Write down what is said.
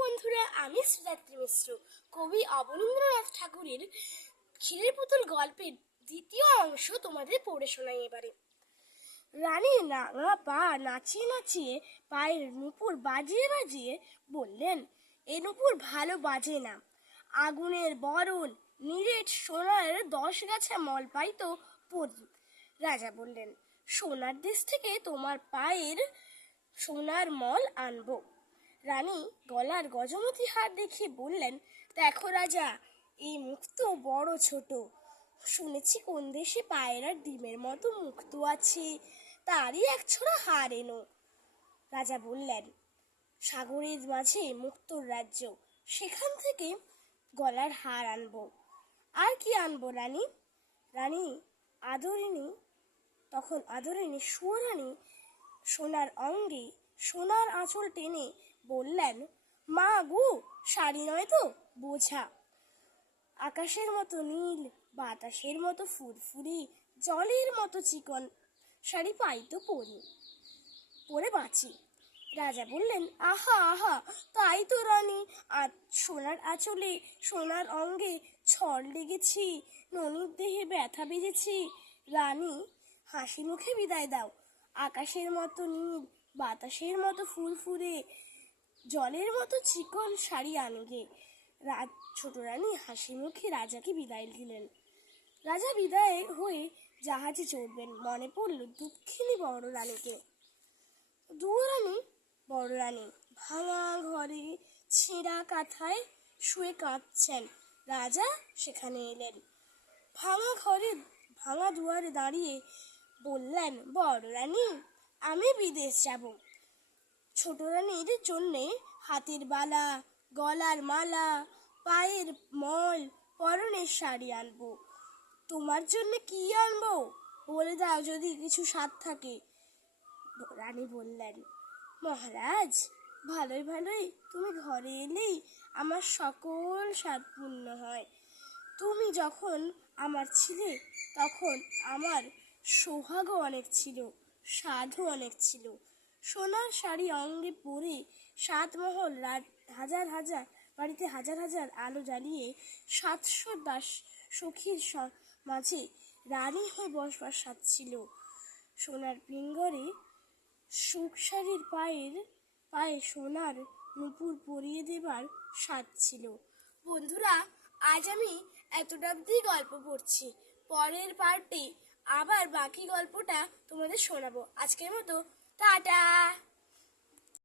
বন্ধুরা, আমি শ্রীদাত্রী মিশ্র। কবি অবনীন্দ্রনাথ ঠাকুরের ক্ষীরের পুতুল গল্পের দ্বিতীয় অংশ তোমাদের পড়ে শোনাই এবারে। রানী রাঙা পা নাচিয়ে নাচিয়ে পায়ের নূপুর বাজিয়ে বাজিয়ে বললেন, এ নূপুর ভালো বাজে না। আগুনের বরণ নিরেট সোনার 10 গাছা মল পাই তো পড়ি। রাজা বললেন, সোনার দেশ থেকে তোমার পায়ের সোনার মল আনবো। রানী গলার গজমতি হার দেখিয়ে বললেন, দেখো রাজা, এই মুখ তো বড় ছোট। শুনেছি কোন দেশে পায়রার ডিমের মতো মুক্তো আছে, তারই এক ছোড়া হার এনো। রাজা বললেন, সাগরের মাঝে মুক্তোর রাজ্য, সেখান থেকে গলার হার আনবো। আর কি আনবো রানী? রানী আদরিনী সুরানী সোনার অঙ্গে সোনার আঁচল টেনে বললেন, মা গো, শাড়ি নয় তো বোঝা। আকাশের মতো নীল, বাতাসের মতো ফুরফুরি, জলের মতো চিকন শাড়ি পাই তো পরে বাঁচি। রাজা বললেন, আহা আহা, তাই তো রানী, সোনার আঁচলে সোনার অঙ্গে ছড় লেগেছি, ননির দেহে ব্যথা বেজেছি। রানী হাসি মুখে বিদায় দাও। আকাশের মতো নীল, বাতাসের মতো ফুরফুরে, জলের মতো চিকন শাড়ি আনগে। ছোট রানী হাসি মুখে রাজাকে বিদায় দিলেন। রাজা বিদায় হয়ে জাহাজে চড়বেন, মনে পড়ল দুঃখিনী বড় রানীকে। বড় রানী ভাঙা ঘরে ছেঁড়া কাঁথায় শুয়ে কাঁদছেন। রাজা সেখানে এলেন। ভাঙা দুয়ারে দাঁড়িয়ে বললেন, বড় রানী, আমি বিদেশ যাব। ছোট রানীর জন্যে হাতের বালা, গলার মালা, পায়ের মল, পরনের শাড়ি আনবো। তোমার জন্য কি আনবো বলে দাও, যদি কিছু সাধ থাকে। রানী বললেন, মহারাজ, ভালোই ভালোই তুমি ঘরে এলেই আমার সকল সাধ পূর্ণ হয়। তুমি যখন আমার ছিলে তখন আমার সোহাগও অনেক ছিল, সাধও অনেক ছিল। সোনার শাড়ি অঙ্গে পরে সাতমহল বাড়িতে হাজার হাজার আলো জ্বালিয়ে 700 দাস সখীর মাঝে রানী হয়ে বসবার সাধ ছিল। সোনার পিঙ্গরে সুখ শাড়ির পায়ে সোনার নূপুর পরিয়ে দেবার স্বাদ ছিল। বন্ধুরা, আজ আমি এতটা অবধি গল্প পড়ছি। পরের পার্টে আবার বাকি গল্পটা তোমাদের শোনাবো। আজকের মতো টাটা।